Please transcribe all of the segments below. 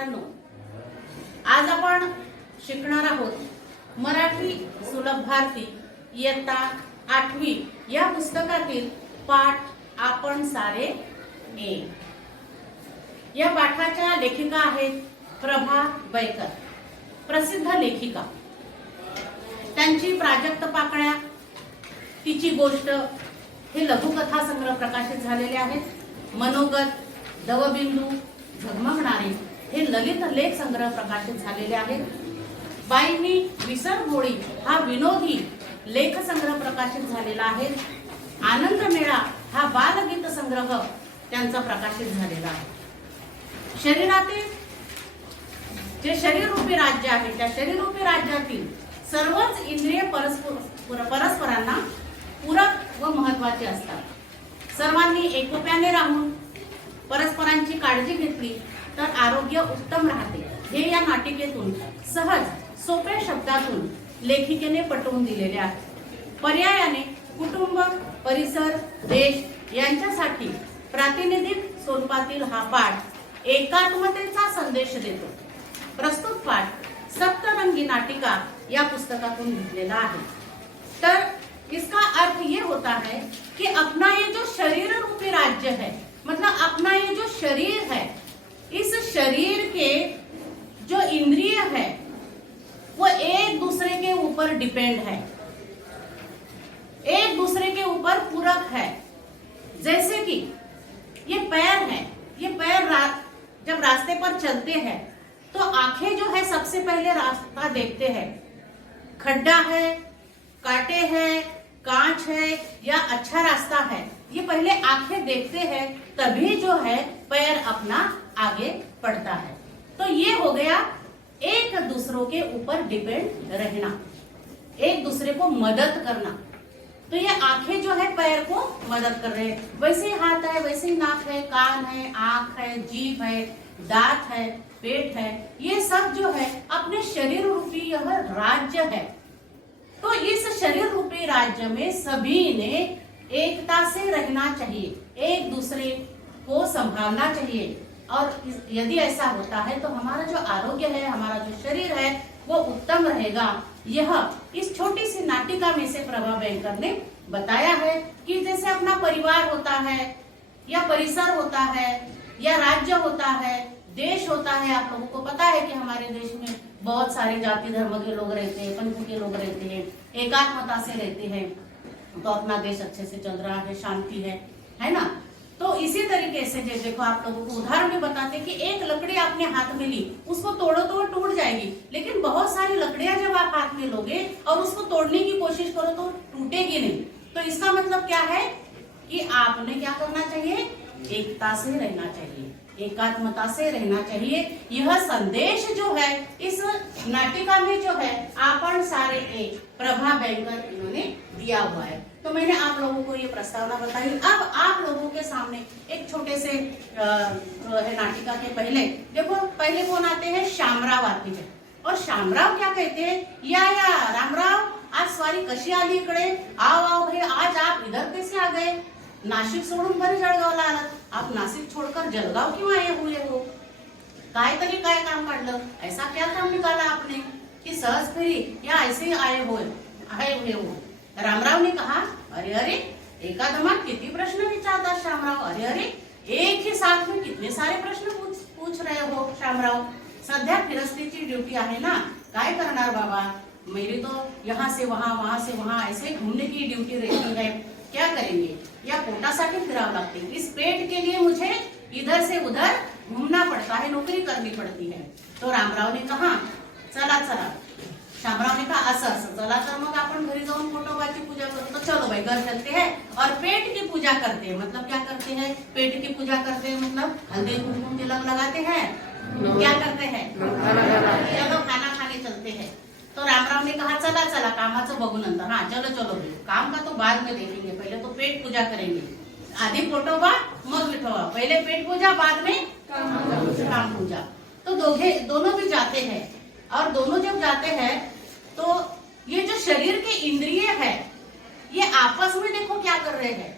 मित्रांनो, आज आपण शिकणार आहोत मराठी सुलभ भारती इयत्ता 8वी या पुस्तकातील पाठ आपण सारे एक। या पाठाच्या लेखिका आहेत प्रभा बैकर, प्रसिद्ध लेखिका। त्यांची प्राजक्त पाकळ्या, तिची गोष्ट हे लघुकथा संग्रह प्रकाशित झालेले आहेत। मनोगत, दवबिंदू, झगमगणारे हे ललित लेख संग्रह प्रकाशित झालेले आहेत। बाईंनी विसरभोळी हा विनोदी लेख संग्रह प्रकाशित झालेला आहे। आनंद मेळा हा बालगीत संग्रह त्यांचा प्रकाशित झालेला आहे। शरीरातील जे शरीररूपी राज्य आहे त्या शरीररूपी राज्यातील सर्वच इंद्रिय परस्परांना पूरक व महत्वाचे असतात। सर्वांनी एकोप्याने राहून परस्परांची काळजी घेतली तर आरोग्य उत्तम राहते, हे या नाटिकेतून सहज सोप्या शब्दातून लेखिकेने पटवून दिलेले आहे। पर्यायाने कुटुंब, परिसर, देश यांच्यासाठी प्रातिनिधिक स्वरूपातील हा पाठ एकात्मतेचा संदेश देतो। प्रस्तुत पाठ सप्तरंगी नाटिका या पुस्तकातून घेतलेला आहे। तर इसका अर्थ ये होता है कि अपना ये जो शरीर रूपी राज्य है, मतलब अपना ये जो शरीर है, इस शरीर के जो इंद्रिय है वो एक दूसरे के ऊपर डिपेंड है, एक दूसरे के ऊपर पूरक है। जैसे कि ये पैर है, ये पैर जब रास्ते पर चलते हैं तो आंखें जो है सबसे पहले रास्ता देखते हैं। खड्डा है, कांटे हैं, कांच है या अच्छा रास्ता है, ये पहले आंखें देखते हैं, तभी जो है पैर अपना आगे बढ़ता है। तो ये हो गया एक दूसरों के ऊपर डिपेंड रहना, एक दूसरे को मदद करना। तो ये आंखें जो है पैर को मदद कर रहे हैं। वैसे ही हाथ है, वैसे ही नाक है, कान है, आंख है, जीभ है, दांत है, पेट है, ये सब जो है अपने शरीर रूपी यह राज्य है। तो इस शरीर रूपी राज्य में सभी ने एकता से रहना चाहिए, एक दूसरे को संभालना चाहिए। और यदि ऐसा होता है तो हमारा जो आरोग्य है, हमारा जो शरीर है वो उत्तम रहेगा। यह इस छोटी सी नाटिका में से प्रभा बैंकर ने बताया है कि जैसे अपना परिवार होता है या परिसर होता है या राज्य होता है, देश होता है। आप लोगों को पता है कि हमारे देश में बहुत सारे जाति धर्म के लोग रहते हैं, पंथ के लोग रहते हैं, एकात्मता से रहते हैं, तो अपना देश अच्छे से चल रहा है, शांति है ना। तो इसी तरीके से देखो, आप लोगों को उदाहरण में बताते कि एक लकड़ी आपने हाथ में ली, उसको तोड़ो तो टूट जाएगी, लेकिन बहुत सारी लकड़ियां जब आप हाथ में लोगे और उसको तोड़ने की कोशिश करो तो टूटेगी नहीं। तो इसका मतलब क्या है कि आपने क्या करना चाहिए, एकता से रहना चाहिए, एकात्मता से रहना चाहिए। यह संदेश जो है इस नाटिका में जो है आपण सारे एक प्रभा बैंकर इन्होंने दिया हुआ है। तो मैंने आप लोगों को ये प्रस्तावना बताई। अब आप लोगों के सामने एक छोटे से नाटिका के पहले देखो, पहले कौन आते हैं, शामराव आते हैं। और शामराव क्या कहते हैं, या रामराव, आज स्वारी कशी आली इकडे, आओ आओ भाई, आज आप इधर कैसे आ गए, नाशिक सोडून बरे जळगावला आलात, आप नासिक छोड़कर जलगांव क्यों आए हुए हो, काय तरी काय काम काढलं, ऐसा क्या काम निकाला आपने कि सहज फेरी या ऐसे ही आए हुए हो। रामराव ने कहा, अरे अरे, एका दमात किती प्रश्न विचारता शामराव, अरे अरे, एक ही साथ में कितने सारे प्रश्न पूछ रहे हो शामराव। सध्या फिरस्तीची ड्यूटी आहे ना, काय करणार बाबा, मेरी तो यहाँ से वहाँ से वहाँ ऐसे घूमने की ड्यूटी रहती है, क्या करेंगे, या पोटासाठी फिरावं लागते, इस पेट के लिए मुझे इधर से उधर घूमना पड़ता है, नौकरी करनी पड़ती है। तो रामराव ने कहा, चला चला, शामराव ने कहा असं असं, चला तर मग आपण घरी जाऊन पोटोबाची पूजा करतो, तो चलो भाई घर चलते हैं और पेट की पूजा करते हैं। मतलब क्या करते हैं, पेट की पूजा करते हैं, मतलब हल्दी कुमकुम तिलक लगाते हैं, क्या करते हैं, चलो खाना खाने चलते हैं। तो रामराव ने कहा, चला चला, कामाचं बघू नंतर, हाँ चलो चलो भाई, काम का तो बाद में देखेंगे, पहले तो पेट पूजा करेंगे, आधी पोटोबा मग विठोबा, पहले पेट पूजा बाद में काम पूजा। तो दोनों भी जाते हैं, और दोनों जब जाते हैं तो ये जो शरीर के इंद्रिय है ये आपस में देखो क्या कर रहे हैं,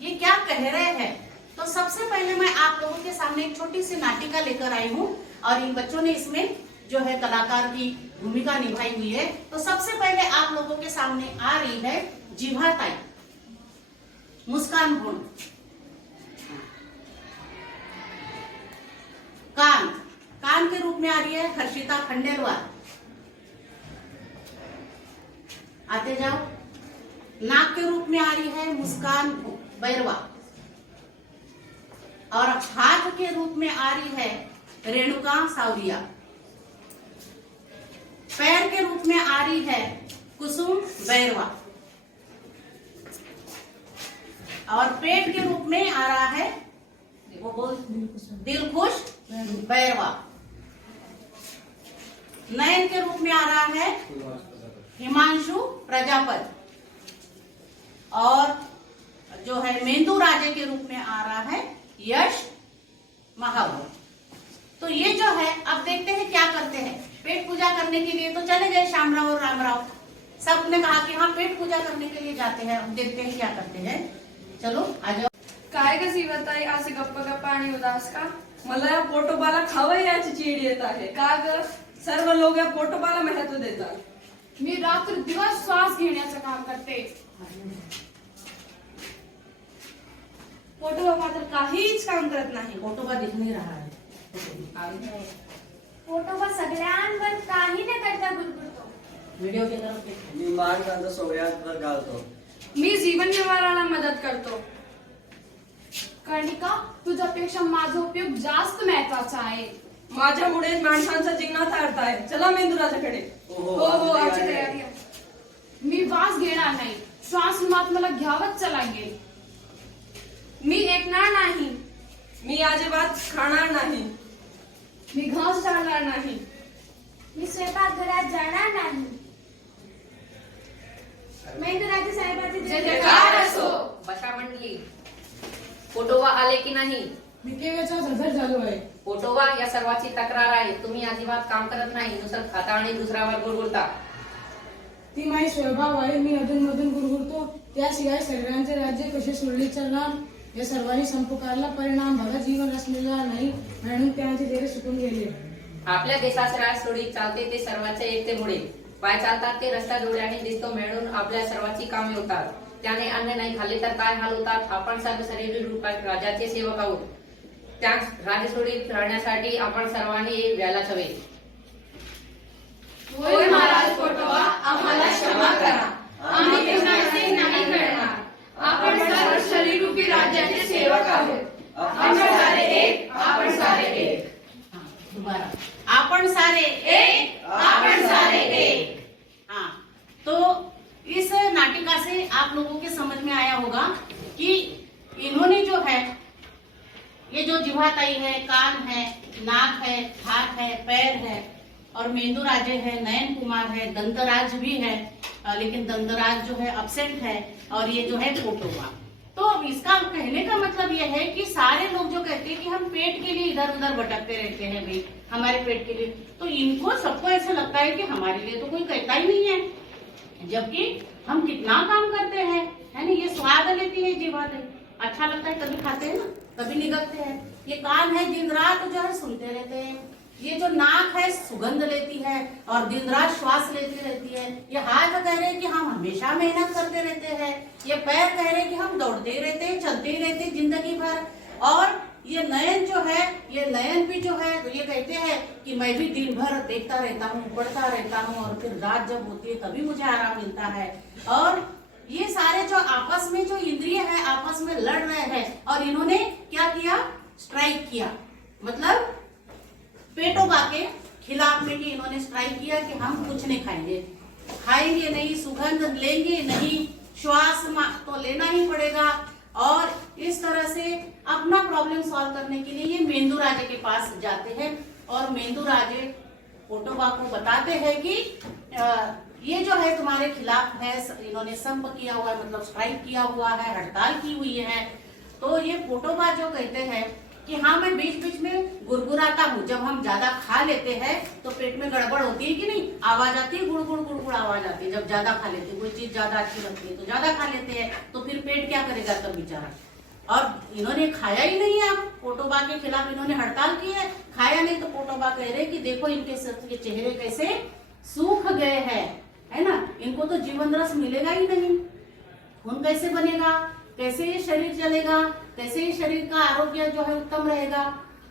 ये क्या कह रहे हैं। तो सबसे पहले मैं आप लोगों के सामने एक छोटी सी नाटिका लेकर आई हूँ। और इन बच्चों ने इसमें जो है कलाकार की भूमिका निभाई हुई है। तो सबसे पहले आप लोगों के सामने आ रही है जिव्हाताई, मुस्कान भोंड। कान, कान के रूप में आ रही है हर्षिता खंडेलवाल। आते जाओ। नाक के रूप में आ रही है मुस्कान बैरवा, और हाथ के रूप में आ रही है रेणुका सावरिया। पैर के रूप में आ रही है कुसुम बैरवा, और पेट के रूप में आ रहा है वो बोल दिलखुश बैरवा। नयन के रूप में आ रहा है हिमांशु प्रजापति, और जो है मेंदू राजे के रूप में आ रहा है यश महावर। तो ये जो है अब देखते हैं क्या करते हैं। पेट पूजा करने के लिए तो चले गए श्यामराव और रामराव, सब ने कहा कि हाँ पेट पूजा करने के लिए जाते हैं। अब देखते हैं क्या करते हैं। चलो आ जाओ। काय ग सीवताई असे गप्पा गप्पा आणि उदास का? मला या पोटोबाला खावं याची चीड येत आहे का ग? सर्व लोक या पोटोबाला महत्व देतात। मी रात्र दिवस श्वास घेण्याचं काम करते, पोटोबा मात्र काहीच काम करत नाही। पोटोबा दिख नहीं रहा है। पोटोबा सगळ्यांवर काही न करता गुरगुरतो। वीडियो के तरफ देख। मी मान कांदा सगळ्यांवर घालतो। मी जीवन निवाराला मदत करतो। कर्णिका तुझ्यापेक्षा माझा उपयोग जास्त महत्वाचा आहे। माझ्यामुळे माणसांचा जीवनाचा अर्थ आहे। चला मेंदुराजाकडे। हो आमची तयारी आहे। मी वास घेणार नाही, श्वास मात मला घ्यावंच लागेल। मी ऐकणार नाही, मी अजिबात खाणार नाही, मी घास चालणार नाही, मी स्वयंपाकघरात जाणार नाही। मेंदुराजे साहेबांचे जय जयकार असो। बसा मंडली, पोटोबा आले की नाही? मी केव्हाचा हजर झालो आहे। पोटोबा या सर्वांची तक्रार आहे, तुम्ही अजिबात काम करत नाही, नुसतं खाता आणि दुसऱ्यावर गुरगुरता। ती माझी स्वभाव आहे, मी अधूनमधून गुरगुरतो। त्याशिवाय सगळ्यांचे राज्य कसे सुरळीत चालणार या सर्वांनी संपुकारला परिणाम भागा जीवन असलेला नाही, म्हणून त्यांचे देह सुकून गेले। आपल्या देशाचे राज सुरळीत चालते ते सर्वांच्या एकतेमुळे। पाय चालतात ते रस्ता जोड्याने दिसतो, मिळून आपल्या सर्वांची कामे होतात। त्याने अन्न नाही खाल्ले तर काय हाल होतात। आपण सर्व शारीरिक रूपात राजाचे सेवक आहोत, त्या राज्य सुरळीत राहण्यासाठी आपण सर्वांनी एक व्हायलाच हवे। होय महाराज पोटोबा, आम्हाला क्षमा करा, आम्ही त्यांचे नाही करणार। आपण सर्व शरीररूपी राज्याचे सेवक आहोत। आपण सारे एक, आपण सारे एक। दोबारा, आपण सारे एक, आपण सारे एक। हाँ, तो इस नाटिका से आप लोगों के समझ में आया होगा कि इन्होंने जो है, ये जो जिव्हाताई है, कान है, नाक है, हाथ है, पैर है, और मेंदू राजे है, नयन कुमार है, दंतराज भी है, लेकिन दंतराज जो है अब्सेंट है, और ये जो है पोटोबा। तो इसका कहने का मतलब ये है कि सारे लोग जो कहते हैं कि हम पेट के लिए इधर उधर भटकते रहते हैं भाई, हमारे पेट के लिए, तो इनको सबको ऐसा लगता है कि हमारे लिए तो कोई कहता ही नहीं है, जबकि हम कितना काम करते हैं, है ना। ये स्वाद लेती है जिव्हाताई, अच्छा लगता है, कभी खाते हैं ना, कभी निगलते हैं। ये कान है, दिन रात जो है सुनते रहते हैं। ये जो नाक है सुगंध लेती है और दिन रात श्वास लेती रहती है। ये हाथ कह रहे हैं कि हम हमेशा मेहनत करते रहते हैं। ये पैर कह रहे हैं कि हम दौड़ते ही रहते हैं, चलते ही रहते हैं जिंदगी भर। और ये नयन जो है, ये नयन भी जो है ये कहते हैं कि मैं भी दिन भर देखता रहता हूँ, पढ़ता रहता हूँ, और फिर रात जब होती है तभी मुझे आराम मिलता है। और ये सारे जो आपस में जो इंद्रिय है आपस में लड़ रहे हैं, और इन्होंने क्या किया, स्ट्राइक किया, मतलब पेटोबा के खिलाफ में कि इन्होंने स्ट्राइक किया कि हम कुछ नहीं खाएंगे, खाएंगे नहीं, सुगंध लेंगे नहीं, श्वास तो लेना ही पड़ेगा। और इस तरह से अपना प्रॉब्लम सॉल्व करने के लिए ये मेंदू राजे के पास जाते हैं, और मेंदू राजे पोटोबा को बताते हैं कि ये जो है तुम्हारे खिलाफ है, इन्होंने संप किया हुआ है, मतलब स्ट्राइक किया हुआ है, हड़ताल की हुई है। तो ये पोटोबा जो कहते हैं कि हाँ मैं बीच बीच में गुड़गुड़ाता हूँ, जब हम ज्यादा खा लेते हैं तो पेट में गड़बड़ होती है कि नहीं, आवाज आती है, गुड़ गुड़ गुड़ गुड़ आवाज आती है। जब ज्यादा खा लेते हैं, कोई चीज ज्यादा अच्छी लगती है तो ज्यादा खा लेते हैं, तो फिर पेट क्या करेगा तब बेचारा, और इन्होंने खाया ही नहीं है। अब पोटोबा के खिलाफ इन्होंने हड़ताल की है, खाया नहीं, तो पोटोबा कह रहे कि देखो इनके के चेहरे कैसे सूख गए हैं, है ना, इनको तो जीवन रस मिलेगा ही नहीं, खून कैसे बनेगा, कैसे ये शरीर चलेगा, कैसे ये शरीर का आरोग्य जो है उत्तम रहेगा।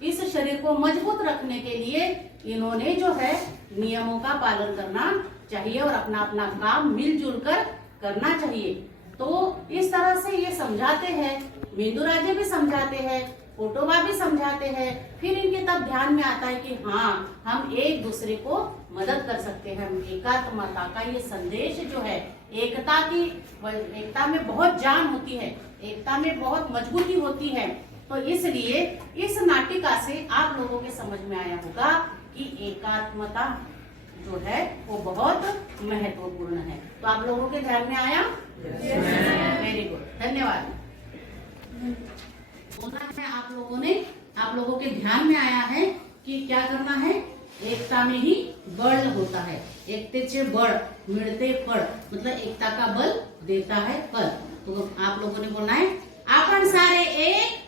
इस शरीर को मजबूत रखने के लिए इन्होंने जो है नियमों का पालन करना चाहिए और अपना अपना काम मिलजुल कर करना चाहिए। तो इस तरह से ये समझाते हैं, मेंदुराजे भी समझाते हैं, पोटोबा भी समझाते हैं। फिर इनके तब ध्यान में आता है कि हाँ, हम एक दूसरे को मदद कर सकते हैं। हम एकात्मता का ये संदेश जो है, एकता में बहुत जान होती है, एकता में बहुत मजबूती होती है। तो इसलिए इस नाटिका से आप लोगों के समझ में आया होगा कि एकात्मता जो है वो बहुत महत्वपूर्ण है। तो आप लोगों के ध्यान में आया? वेरी गुड, धन्यवाद। बोलना है आप लोगों के ध्यान में आया है कि क्या करना है, एकता में ही बल होता है। एकतेचे बळ मिळते फळ, मतलब एकता का बल देता है फल। तो आप लोगों ने बोलना है, आपण सारे एक